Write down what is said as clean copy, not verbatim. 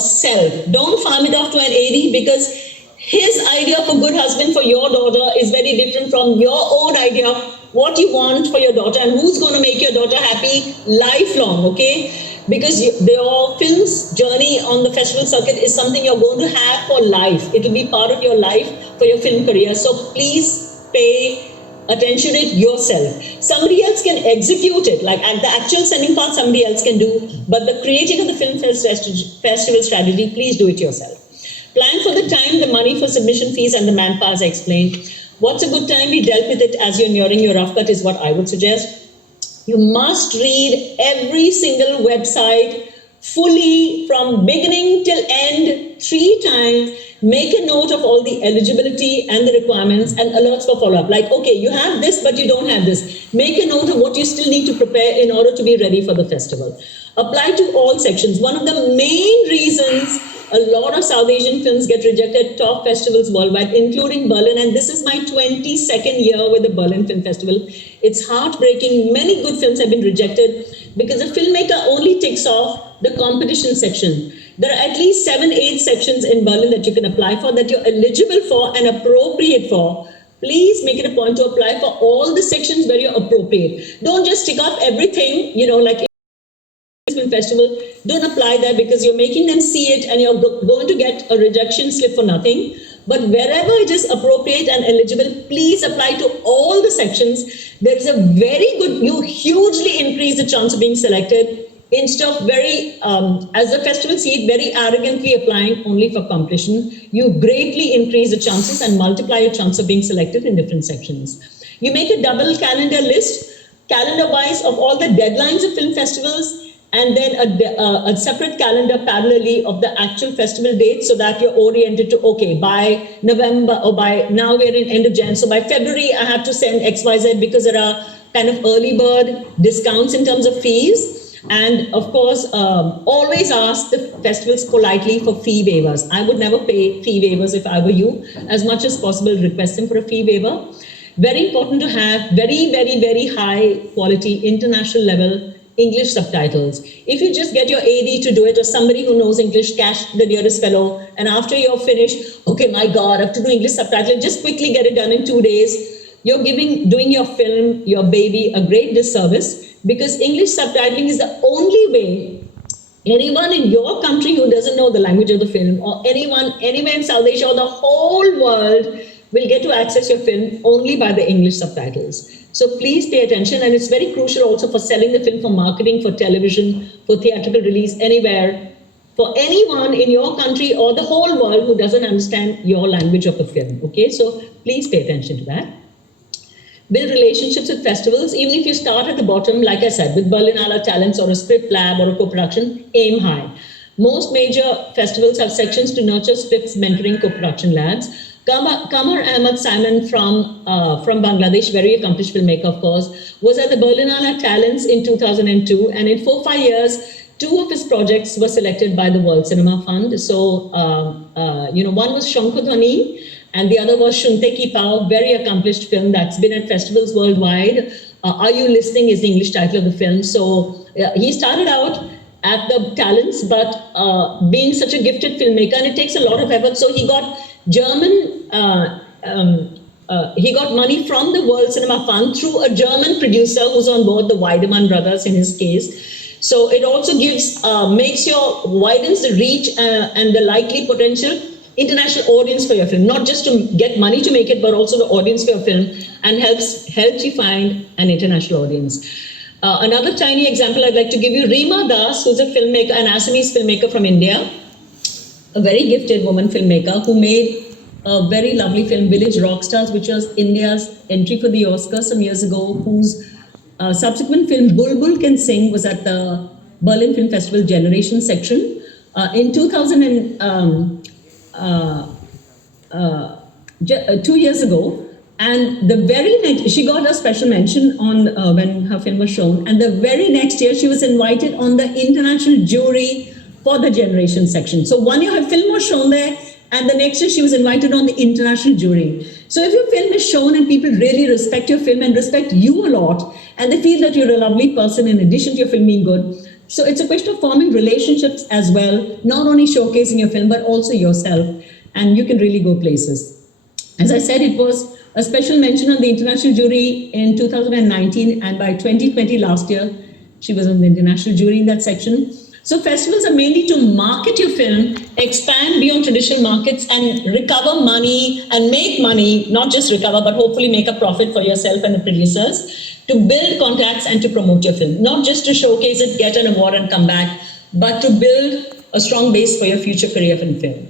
yourself. Don't farm it off to an AD, because his idea of a good husband for your daughter is very different from your own idea of what you want for your daughter and who's going to make your daughter happy lifelong, okay? Because your film's journey on the festival circuit is something you're going to have for life. It will be part of your life for your film career. So please pay attention to it yourself. Somebody else can execute it, like at the actual sending part, somebody else can do, but the creating of the film festival strategy, please do it yourself. Plan for the time, the money for submission fees, and the manpower, as I explained. What's a good time? We dealt with it as you're nearing your rough cut, is what I would suggest. You must read every single website fully from beginning till end 3 times. Make a note of all the eligibility and the requirements and alerts for follow-up. Like, okay, you have this, but you don't have this. Make a note of what you still need to prepare in order to be ready for the festival. Apply to all sections. One of the main reasons a lot of South Asian films get rejected at top festivals worldwide, including Berlin, and this is my 22nd year with the Berlin Film Festival. It's heartbreaking. Many good films have been rejected because the filmmaker only ticks off the competition section. There are at least 7-8 sections in Berlin that you can apply for, that you're eligible for and appropriate for. Please make it a point to apply for all the sections where you're appropriate. Don't just tick off everything, like Film Festival. Don't apply there because you're making them see it and you're going to get a rejection slip for nothing. But wherever it is appropriate and eligible, please apply to all the sections. There is a very good, you hugely increase the chance of being selected instead of as the festival see it, very arrogantly applying only for competition. You greatly increase the chances and multiply your chance of being selected in different sections. You make a double calendar list, calendar-wise, of all the deadlines of film festivals, and then a separate calendar parallelly of the actual festival dates, so that you're oriented to, okay, by November, or by now we're in end of Jan, so by February I have to send XYZ, because there are kind of early bird discounts in terms of fees. And of course, always ask the festivals politely for fee waivers. I would never pay fee waivers if I were you. As much as possible, request them for a fee waiver. Very important to have very, very, very high quality, international level English subtitles. If you just get your AD to do it, or somebody who knows English, cash the nearest fellow, and after you're finished, okay, my God, I have to do English subtitles, just quickly get it done in 2 days. You're doing your film, your baby, a great disservice, because English subtitling is the only way anyone in your country who doesn't know the language of the film, or anyone anywhere in South Asia or the whole world, will get to access your film only by the English subtitles. So please pay attention, and it's very crucial also for selling the film, for marketing, for television, for theatrical release, anywhere, for anyone in your country or the whole world who doesn't understand your language of the film, okay? So please pay attention to that. Build relationships with festivals. Even if you start at the bottom, like I said, with Berlinale Talents or a script lab or a co-production, aim high. Most major festivals have sections to nurture scripts, mentoring, co-production labs. Qamar Ahmad Simon from Bangladesh, very accomplished filmmaker, of course, was at the Berlinale Talents in 2002, and in 4-5 years, 2 of his projects were selected by the World Cinema Fund. So, one was Shankhodhani, and the other was Shunte Ki Pao, very accomplished film that's been at festivals worldwide. Are You Listening is the English title of the film. So he started out at the Talents, but being such a gifted filmmaker, and it takes a lot of effort. So he got he got money from the World Cinema Fund through a German producer who's on board, the Weidemann brothers in his case. So it also widens the reach and the likely potential international audience for your film, not just to get money to make it, but also the audience for your film, and helps you find an international audience. Another tiny example I'd like to give you, Reema Das, who's a filmmaker, an Assamese filmmaker from India, a very gifted woman filmmaker who made a very lovely film, Village Rockstars, which was India's entry for the Oscar some years ago, whose subsequent film, Bulbul Can Sing, was at the Berlin Film Festival Generation section. In 2 years ago, and the very next, she got a special mention on when her film was shown, and the very next year she was invited on the international jury for the Generation section. So 1 year her film was shown there, and the next year she was invited on the international jury. So if your film is shown and people really respect your film and respect you a lot, and they feel that you're a lovely person in addition to your film being good, So it's a question of forming relationships as well, not only showcasing your film, but also yourself. And you can really go places. As I said, it was a special mention on the international jury in 2019, and by 2020, last year, she was on the international jury in that section. So festivals are mainly to market your film, expand beyond traditional markets, and recover money and make money, not just recover, but hopefully make a profit for yourself and the producers, to build contacts and to promote your film. Not just to showcase it, get an award and come back, but to build a strong base for your future career in film.